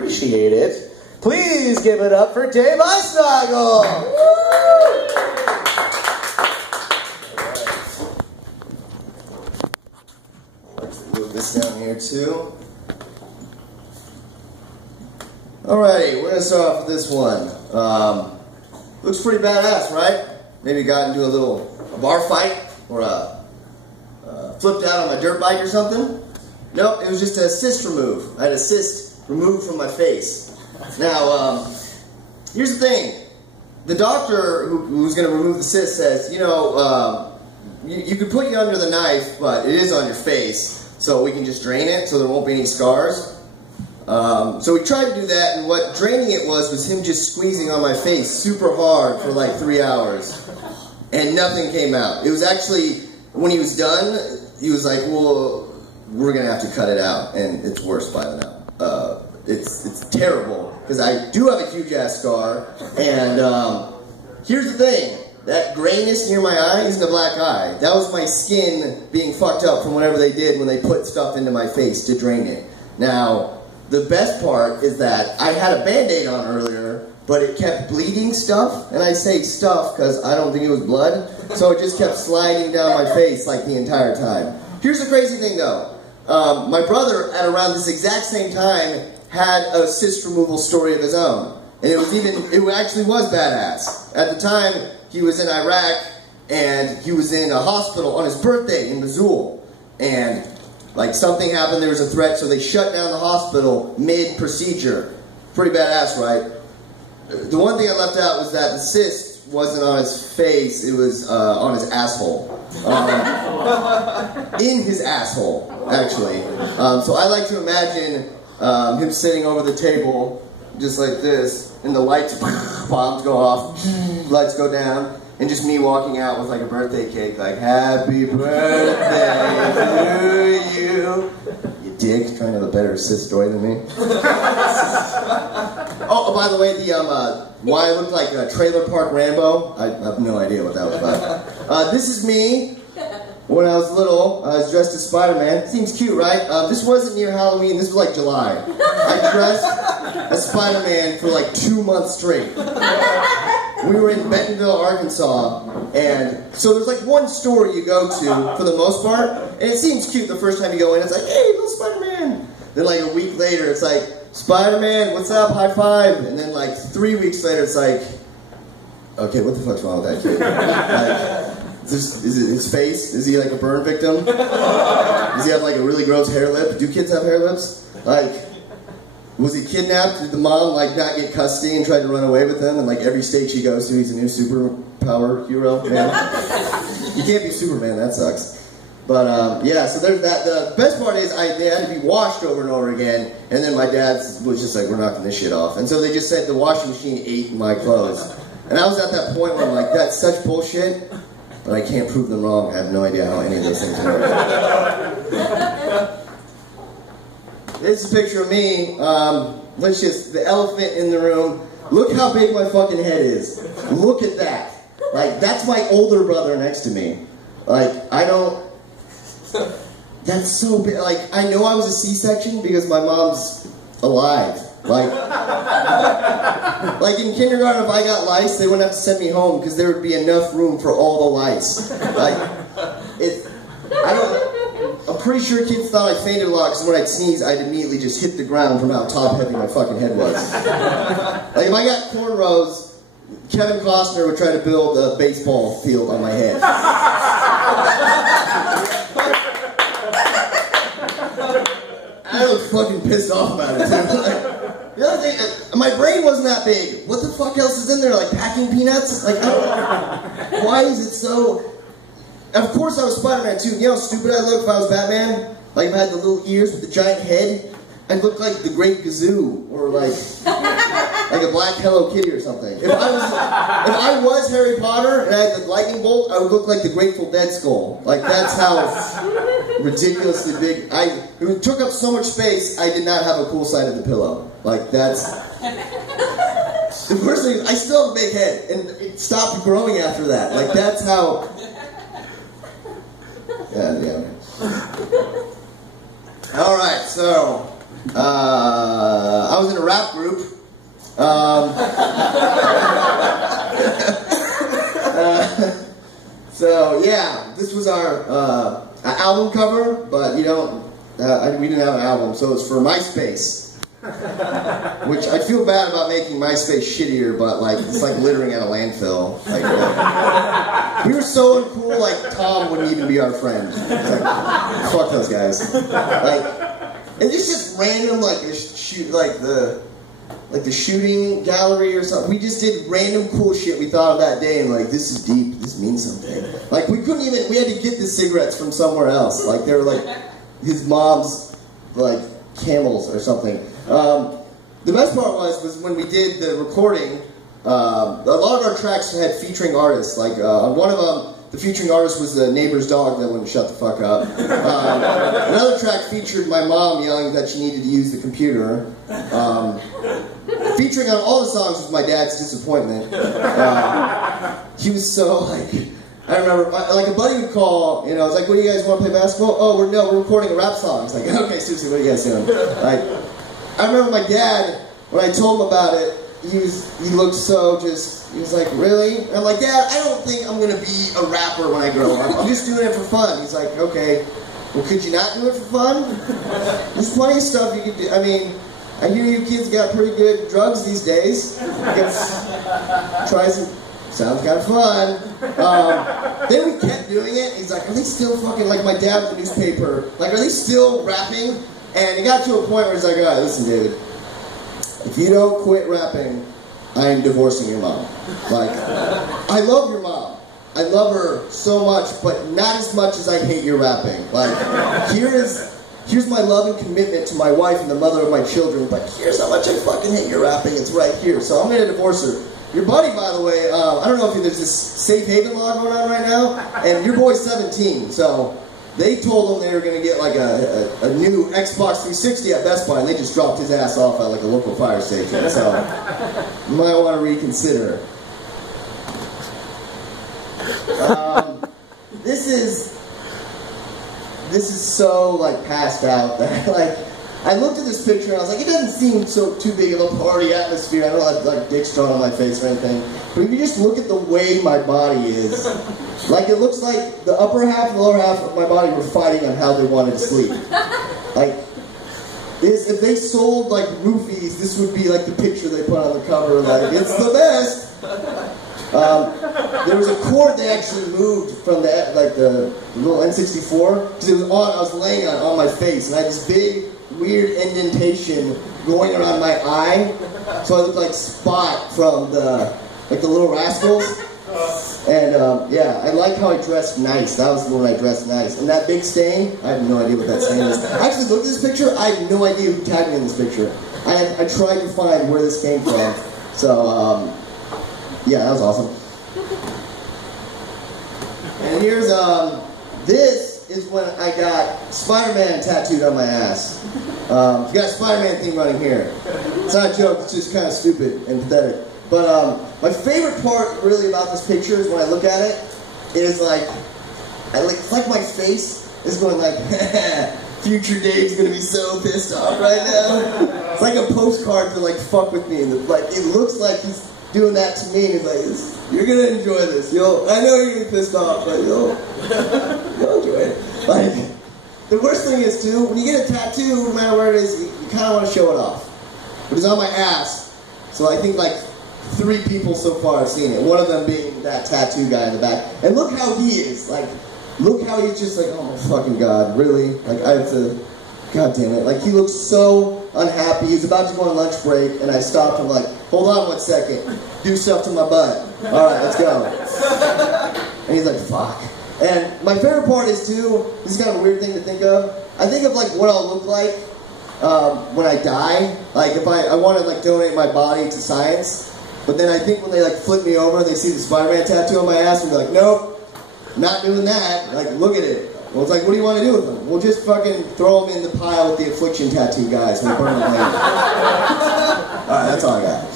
appreciate it. Please give it up for Dave Eisnagel. Let's move this down here too. Alrighty, we're going to start off with this one. Looks pretty badass, right? Maybe got into a bar fight or flipped out on my dirt bike or something. Nope, it was just a cyst remove. I had a cyst removed from my face. Now, here's the thing. The doctor who's going to remove the cyst says, you know, you could put you under the knife, but it is on your face, so we can just drain it so there won't be any scars. So we tried to do that, and what draining it was him just squeezing on my face super hard for like 3 hours, and nothing came out. It was actually, when he was done, he was like, well, we're going to have to cut it out, and it's worse by now. It's terrible, because I do have a huge ass scar, and here's the thing. That grayness near my eye isn't a black eye. That was my skin being fucked up from whatever they did when they put stuff into my face to drain it. Now, the best part is that I had a Band-Aid on earlier, but it kept bleeding stuff, and I say stuff because I don't think it was blood, so it just kept sliding down my face like the entire time. Here's the crazy thing though. My brother, at around this exact same time, had a cyst removal story of his own, and it actually was badass. At the time, he was in Iraq, and he was in a hospital on his birthday in Mosul, and like something happened, there was a threat, so they shut down the hospital mid-procedure. Pretty badass, right? The one thing I left out was that the cyst wasn't on his face, it was on his asshole. In his asshole, actually. So I like to imagine him sitting over the table, just like this, and the lights, bombs go off, lights go down, and just me walking out with like a birthday cake, like, happy birthday to you. You dick, trying to have a better cyst story than me. Oh, by the way, why I look like a Trailer Park Rambo, I have no idea what that was about. This is me. When I was little, I was dressed as Spider-Man. Seems cute, right? This wasn't near Halloween, this was like July. I dressed as Spider-Man for like 2 months straight. We were in Bentonville, Arkansas, and so there's like one store you go to for the most part, and it seems cute the first time you go in, it's like, hey, little Spider-Man. Then like a week later, it's like, Spider-Man, what's up, high five? And then like 3 weeks later, it's like, okay, what the fuck's wrong with that kid? Like, is it his face? Is he like a burn victim? Does he have like a really gross hair lip? Do kids have hair lips? Like, was he kidnapped? Did the mom like not get custody and tried to run away with him? And like every state she goes to, he's a new superpower hero, man. You can't be Superman, that sucks. But yeah, so there's that. The best part is they had to be washed over and over again, and then my dad was just like, we're knocking this shit off. And so they just said the washing machine ate my clothes. And I was at that point where I'm like, that's such bullshit. But I can't prove them wrong. I have no idea how any of those things work. This is a picture of me. The elephant in the room. Look how big my fucking head is. Look at that. Like, that's my older brother next to me. Like, that's so big. Like, I know I was a C-section because my mom's alive. Like in kindergarten, if I got lice, they wouldn't have to send me home because there would be enough room for all the lice. Like, I'm pretty sure kids thought I fainted a lot because when I'd sneeze, I'd immediately just hit the ground from how top-heavy my fucking head was. Like, if I got cornrows, Kevin Costner would try to build a baseball field on my head. I was fucking pissed off about it, too. The other thing, my brain wasn't that big. What the fuck else is in there? Like packing peanuts? Like, why is it so... Of course I was Spider-Man too. You know how stupid I look if I was Batman? Like if I had the little ears with the giant head? I'd look like the Great Gazoo, or like a black Hello Kitty or something. If I was Harry Potter and I had the lightning bolt, I would look like the Grateful Dead skull. Like that's how ridiculously big. It took up so much space, I did not have a cool side of the pillow. Like that's... The first thing is, I still have a big head, and it stopped growing after that. Like that's how... Yeah. Alright, so... I was in a rap rap group. So yeah, this was our album cover, but we didn't have an album, so it's for MySpace. Which I feel bad about making MySpace shittier, but it's like littering at a landfill. We were so uncool, Tom wouldn't even be our friend. It's like, fuck those guys. And just random the shooting gallery or something. We just did random cool shit we thought of that day, and this is deep. This means something. We couldn't even. We had to get the cigarettes from somewhere else. They were his mom's camels or something. The best part was when we did the recording, a lot of our tracks had featuring artists. On one of them, the featuring artist was the neighbor's dog that wouldn't shut the fuck up. Another track featured my mom yelling that she needed to use the computer. Featuring on all the songs was my dad's disappointment. He was so I remember, a buddy would call, I was like, what do you guys want to play basketball? Oh, we're recording a rap song. It's okay, seriously, what are you guys doing? I remember my dad, when I told him about it, he looked so he was like, really? And I'm like, Dad, I don't think I'm going to be a rapper when I grow up. I'm just doing it for fun. He's like, okay, well, could you not do it for fun? There's plenty of stuff you could do. I mean, I hear you kids got pretty good drugs these days. Try some. Sounds kind of fun. Then we kept doing it. He's like, are they still fucking, my dad with the newspaper, are they still rapping? And it got to a point where he's like, all right, listen, David, if you don't quit rapping, I am divorcing your mom. I love your mom. I love her so much, but not as much as I hate your rapping. Here's my love and commitment to my wife and the mother of my children, but here's how much I fucking hate your rapping. It's right here. So I'm going to divorce her. Your buddy, by the way, I don't know if there's this safe haven law going on right now, and your boy's 17, so they told him they were going to get a new Xbox 360 at Best Buy, and they just dropped his ass off at a local fire station, so you might want to reconsider. This is so passed out that I looked at this picture and I was like, it doesn't seem too big of a party atmosphere. I don't have dicks drawn on my face or anything. But if you just look at the way my body is, it looks like the upper half and the lower half of my body were fighting on how they wanted to sleep. If they sold roofies, this would be the picture they put on the cover. It's the best. There was a cord they actually moved from the little N64 because it was on. I was laying on my face and I had this big weird indentation going around my eye, so I looked like Spot from the Little Rascals. And yeah, I like how I dressed nice. That was when I dressed nice. And that big stain, I have no idea what that stain is. I actually looked at this picture. I have no idea who tagged me in this picture. I tried to find where this came from. So yeah, that was awesome. And here's this is when I got Spider-Man tattooed on my ass. You got a Spider-Man thing running here. It's not a joke, it's just kind of stupid and pathetic. But my favorite part really about this picture is when I look at it, is it's like my face is going future Dave's gonna be so pissed off right now. It's like a postcard to fuck with me. And it looks like he's doing that to me, and he's you're gonna enjoy this. I know you're gonna be pissed off, but you'll enjoy it. The worst thing is too, when you get a tattoo, no matter where it is, you kind of want to show it off. But it's on my ass, so I think 3 people so far have seen it. One of them being that tattoo guy in the back. And look how he is. Look how he's just oh my fucking God, really? I have to, God damn it. He looks so unhappy. He's about to go on lunch break, and I stopped him hold on 1 second. Do stuff to my butt. All right, let's go. And he's fuck. And my favorite part is too, this is kind of a weird thing to think of. I think of what I'll look like when I die. If I want to donate my body to science. But then I think when they flip me over, they see the Spider-Man tattoo on my ass, and they're nope, not doing that. Look at it. Well, it's what do you want to do with them? We'll just fucking throw them in the pile with the affliction tattoo guys when they burn them. Alright, that's all I got.